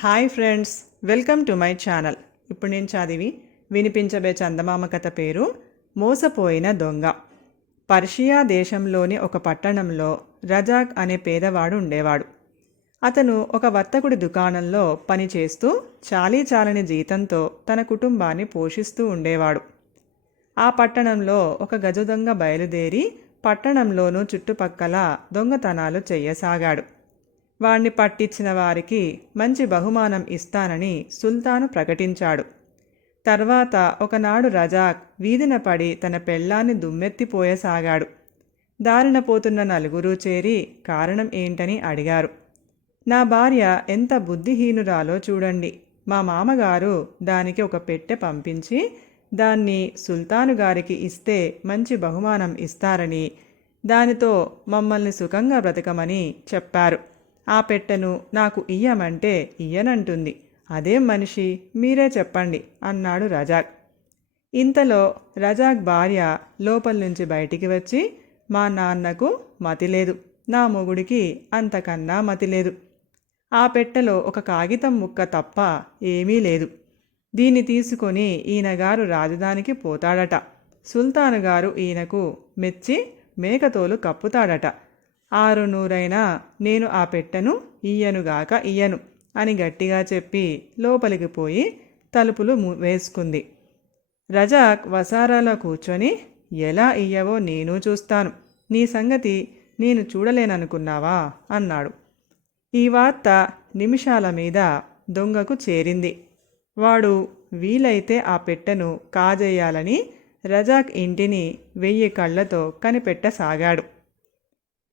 Hi friends welcome to my channel. ఇప్పుడు నేను చదివి వినిపించబే చందమామ కథ పేరు మోసపోయిన దొంగ. పర్షియా దేశంలోని ఒక పట్టణంలో రజాక్ అనే పేదవాడు ఉండేవాడు. అతను ఒక వర్తకుడి దుకాణంలో పనిచేస్తూ చాలీ చాలని జీతంతో తన కుటుంబాన్ని పోషిస్తూ ఉండేవాడు. ఆ పట్టణంలో ఒక గజ దొంగ బయలుదేరి పట్టణంలోనూ చుట్టుపక్కల దొంగతనాలు చెయ్యసాగాడు వాణ్ణి పట్టించిన వారికి మంచి బహుమానం ఇస్తానని సుల్తాను ప్రకటించాడు. తర్వాత ఒకనాడు రజాక్ వీధిన పడి తన పెళ్ళాన్ని దుమ్మెత్తిపోయసాగాడు. దారిన పోతున్న నలుగురు చేరి కారణం ఏంటని అడిగారు. నా భార్య ఎంత బుద్ధిహీనురాలో చూడండి. మా మామగారు దానికి ఒక పెట్టె పంపించి దాన్ని సుల్తాను గారికి ఇస్తే మంచి బహుమానం ఇస్తారని దానితో మమ్మల్ని సుఖంగా బ్రతకమని చెప్పారు. ఆ పెట్టెను నాకు ఇయ్యమంటే ఇయ్యనంటుంది. అదేం మనిషి మీరే చెప్పండి అన్నాడు రజాక్. ఇంతలో రజాక్ భార్య లోపల నుంచి బయటికి వచ్చి మా నాన్నకు మతి లేదు. నా మొగుడికి అంతకన్నా మతి లేదు. ఆ పెట్టెలో ఒక కాగితం ముక్క తప్ప ఏమీ లేదు. దీన్ని తీసుకొని ఈయనగారు రాజధానికి పోతాడట. సుల్తాను గారు ఈయనకు మెచ్చి మేకతోలు కప్పుతాడట. ఆరు నూరైనా నేను ఆ పెట్టెను ఇయ్యనుగాక ఇయ్యను అని గట్టిగా చెప్పి లోపలికి పోయి తలుపులు ము- వేసుకుంది. రజాక్ వసారాలో కూర్చొని ఎలా ఇయ్యవో నేను చూస్తాను. నీ సంగతి నేను చూడలేననుకున్నావా? అన్నాడు. ఈ వార్త నిమిషాల మీద దొంగకు చేరింది. వాడు వీలైతే ఆ పెట్టెను కాజేయాలని రజాక్ ఇంటిని వెయ్యి కళ్ళతో కనిపెట్టసాగాడు.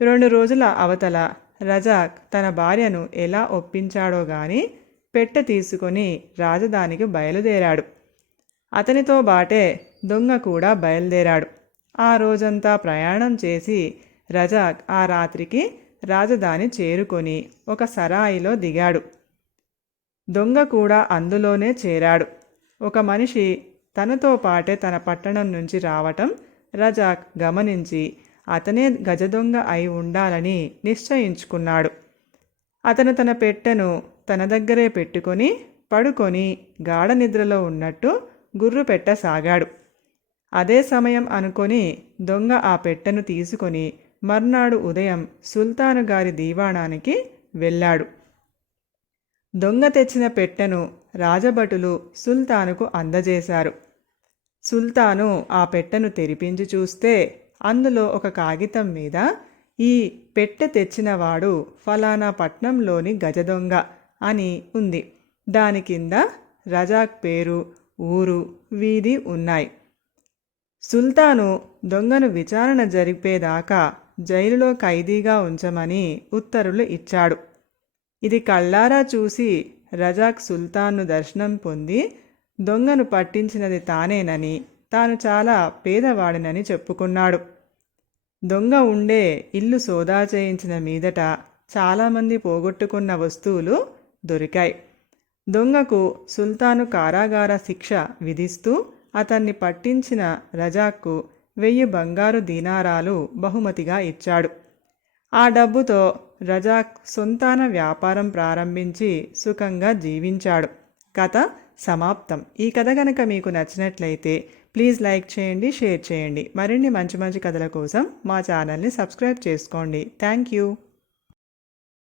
రెండు రోజుల అవతల రజాక్ తన భార్యను ఎలా ఒప్పించాడో గాని పెట్టె తీసుకొని రాజధానికి బయలుదేరాడు. అతనితో బాటే దొంగ కూడా బయలుదేరాడు. ఆ రోజంతా ప్రయాణం చేసి రజాక్ ఆ రాత్రికి రాజధాని చేరుకొని ఒక సరాయిలో దిగాడు. దొంగ కూడా అందులోనే చేరాడు. ఒక మనిషి తనతో పాటే తన పట్టణం నుంచి రావటం రజాక్ గమనించి అతనే గజదొంగ అయి ఉండాలని నిశ్చయించుకున్నాడు. అతను తన పెట్టెను తన దగ్గరే పెట్టుకొని పడుకొని గాఢ నిద్రలో ఉన్నట్టు గుర్రు పెట్టసాగాడు. అదే సమయం అనుకొని దొంగ ఆ పెట్టెను తీసుకొని మర్నాడు ఉదయం సుల్తాను గారి దీవాణానికి వెళ్ళాడు. దొంగ తెచ్చిన పెట్టెను రాజభటులు సుల్తానుకు అందజేశారు. సుల్తాను ఆ పెట్టెను తెరిపించి చూస్తే అందులో ఒక కాగితం మీద ఈ పెట్టె తెచ్చినవాడు ఫలానా పట్నంలోని గజదొంగ అని ఉంది. దాని కింద రజాక్ పేరు ఊరు వీధి ఉన్నాయి. సుల్తాను దొంగను విచారణ జరిపేదాకా జైలులో ఖైదీగా ఉంచమని ఉత్తర్వులు ఇచ్చాడు. ఇది కళ్ళారా చూసి రజాక్ సుల్తాన్ను దర్శనం పొంది దొంగను పట్టించినది తానేనని తాను చాలా పేదవాడినని చెప్పుకున్నాడు. దొంగ ఉండే ఇల్లు సోదా చేయించిన మీదట చాలామంది పోగొట్టుకున్న వస్తువులు దొరికాయి. దొంగకు సుల్తాను కారాగార శిక్ష విధిస్తూ అతన్ని పట్టించిన రజాక్కు వెయ్యి బంగారు దీనారాలు బహుమతిగా ఇచ్చాడు. ఆ డబ్బుతో రజాక్ సొంతాన వ్యాపారం ప్రారంభించి సుఖంగా జీవించాడు. కథ సమాప్తం. ఈ కథ కనుక మీకు నచ్చినట్లయితే ప్లీజ్ లైక్ చేయండి షేర్ చేయండి. మరిన్ని మంచి మంచి కథల కోసం మా ఛానల్ని సబ్స్క్రైబ్ చేసుకోండి. Thank you